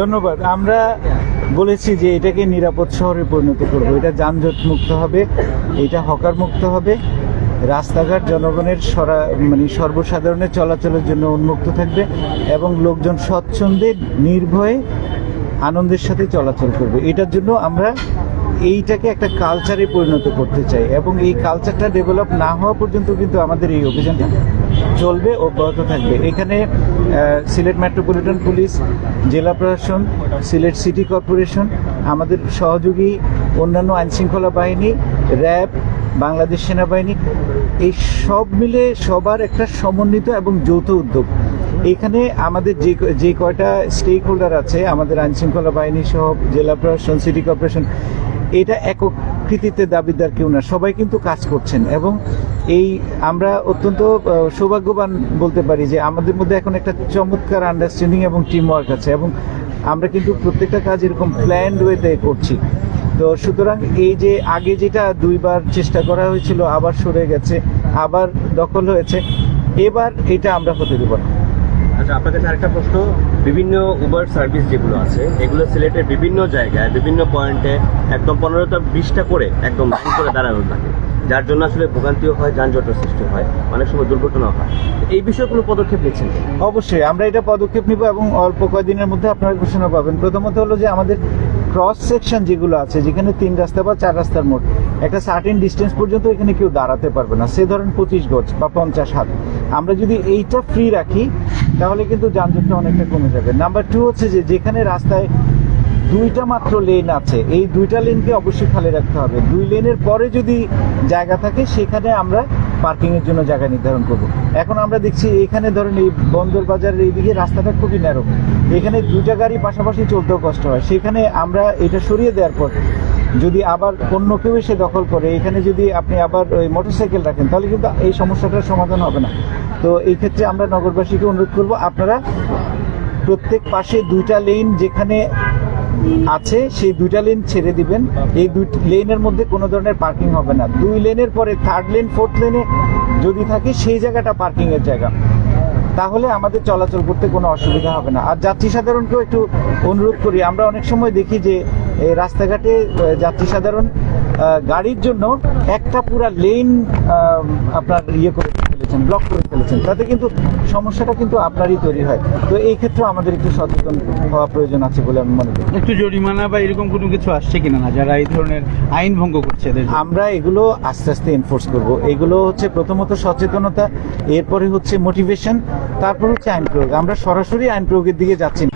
ধন্যবাদ। আমরা বলেছি যে এটাকে নিরাপদ শহরে পরিণত করব। এটা যানজট মুক্ত হবে, এটা হকার মুক্ত হবে। রাস্তাঘাট জনগণের সরা মানে সর্বসাধারণের চলাচলের জন্য উন্মুক্ত থাকবে এবং লোকজন স্বচ্ছন্দে, নির্ভয়ে, আনন্দের সাথে চলাচল করবে। এটার জন্য আমরা এইটাকে একটা কালচারে পরিণত করতে চাই এবং এই কালচারটা ডেভেলপ না হওয়া পর্যন্ত কিন্তু আমাদের এই অভিযানটা চলবে, অব্যাহত থাকবে। এখানে সিলেট মেট্রোপলিটন পুলিশ, জেলা প্রশাসন, সিলেট সিটি কর্পোরেশন, আমাদের সহযোগী, অন্যান্য আইনশৃঙ্খলা বাহিনী, র্যাব, বাংলাদেশ সেনাবাহিনী, এই সব মিলে সবার একটা সমন্বিত এবং যৌথ উদ্যোগ। এখানে আমাদের যে যে কয়টা স্টেক হোল্ডার আছে, আমাদের আইনশৃঙ্খলা বাহিনী সহ জেলা প্রশাসন, সিটি কর্পোরেশন, এটা এককৃতিতে দাবিদার কেউ না, সবাই কিন্তু কাজ করছেন। এবং এই আমরা অত্যন্ত সৌভাগ্যবান বলতে পারি যে আমাদের মধ্যে এখন একটা চমৎকার আন্ডারস্ট্যান্ডিং এবং টিম ওয়ার্ক আছে এবং আমরা কিন্তু প্রত্যেকটা কাজ এরকম প্ল্যান্ড ওয়েতে করছি। তো সুতরাং এই যে আগে যেটা দুইবার চেষ্টা করা হয়েছিল, আবার সরে গেছে, আবার দখল হয়েছে, এবার এটা আমরা হতে দেবো না। আচ্ছা আপনার কাছে আরেকটা প্রশ্ন। বিভিন্ন উবার সার্ভিস যেগুলো আছে, এগুলো সিলেটের বিভিন্ন জায়গায়, বিভিন্ন পয়েন্টে একদম পনেরোটা, বিশটা করে একদম লাইন করে দাঁড়ানো থাকে। যার জন্য আসলে ভোগান্তিও হয় যানজটের সৃষ্টি হয়, অনেক সময় দুর্ঘটনাও হয়। এই বিষয়ে কোনো পদক্ষেপ নিচ্ছেন অবশ্যই, আমরা এটা পদক্ষেপ নিব এবং অল্প কয়েকদিনের মধ্যে আপনারা ঘোষণা পাবেন। প্রথমত হলো যে আমাদের ক্রস সেকশন যেগুলো আছে, যেখানে তিন রাস্তা বা চার রাস্তার মোড়, একটা সার্টেন ডিস্টেন্স পর্যন্ত এখানে কেউ দাঁড়াতে পারবে না। সে ধরেন পঁচিশ গজ বা পঞ্চাশ হাত। আমরা যদি এইটা ফ্রি রাখি, তাহলে কিন্তু যানজটটা অনেকটা কমে যাবে। নাম্বার টু হচ্ছে যে, যেখানে রাস্তায় দুইটা মাত্র লেন আছে, এই দুইটা লেনকে অবশ্যই খালি রাখতে হবে। দুই লেনের পরে যদি জায়গা থাকে, সেখানে আমরা পার্কিং এর জন্য জায়গা নির্ধারণ করব। এখন আমরা দেখছি এখানে ধরেন এই বন্দর বাজারের এইদিকে রাস্তাটা খুবই ন্যারো এখানে দুইটা গাড়ি পাশাপাশি চলতেও কষ্ট হয়। সেখানে আমরা এটা সরিয়ে দেওয়ার পর যদি আবার অন্য কেউ এসে দখল করে, এখানে যদি আপনি আবার ওই মোটরসাইকেল রাখেন, তাহলে কিন্তু এই সমস্যাটার সমাধান হবে না। তো এই ক্ষেত্রে আমরা নগরবাসীকে অনুরোধ করব, আপনারা প্রত্যেক পাশে দুইটা লেন যেখানে আছে, সেই দুইটা লেন ছেড়ে দিবেন। এই দুই লেনের মধ্যে কোনো ধরনের পার্কিং হবে না। দুই লেনের পরে থার্ড লেন ফোর্থ লেনে যদি থাকে, সেই জায়গাটা পার্কিং এর জায়গা। তাহলে আমাদের চলাচল করতে কোনো অসুবিধা হবে না। আর যাত্রী সাধারণকেও একটু অনুরোধ করি, আমরা অনেক সময় দেখি যে এই রাস্তাঘাটে যাত্রী সাধারণ গাড়ির জন্য একটা পুরা লেন আপনার ইয়ে করে ফেলেছেন ব্লক করে ফেলেছেন। তাতে কিন্তু সমস্যাটা কিন্তু আপনারই তৈরি হয়। তো এই ক্ষেত্রে আমাদের একটু সচেতন হওয়া প্রয়োজন আছে বলে আমি মনে করি। একটু জরিমানা বা এরকম কোনো কিছু আসছে কিনা না? যারা এই ধরনের আইন ভঙ্গ করছে আমরা এগুলো আস্তে আস্তে এনফোর্স করব। এগুলো হচ্ছে প্রথমত সচেতনতা এরপরে হচ্ছে মোটিভেশন তারপর হচ্ছে আইন প্রয়োগ। আমরা সরাসরি আইন প্রয়োগের দিকে যাচ্ছি না।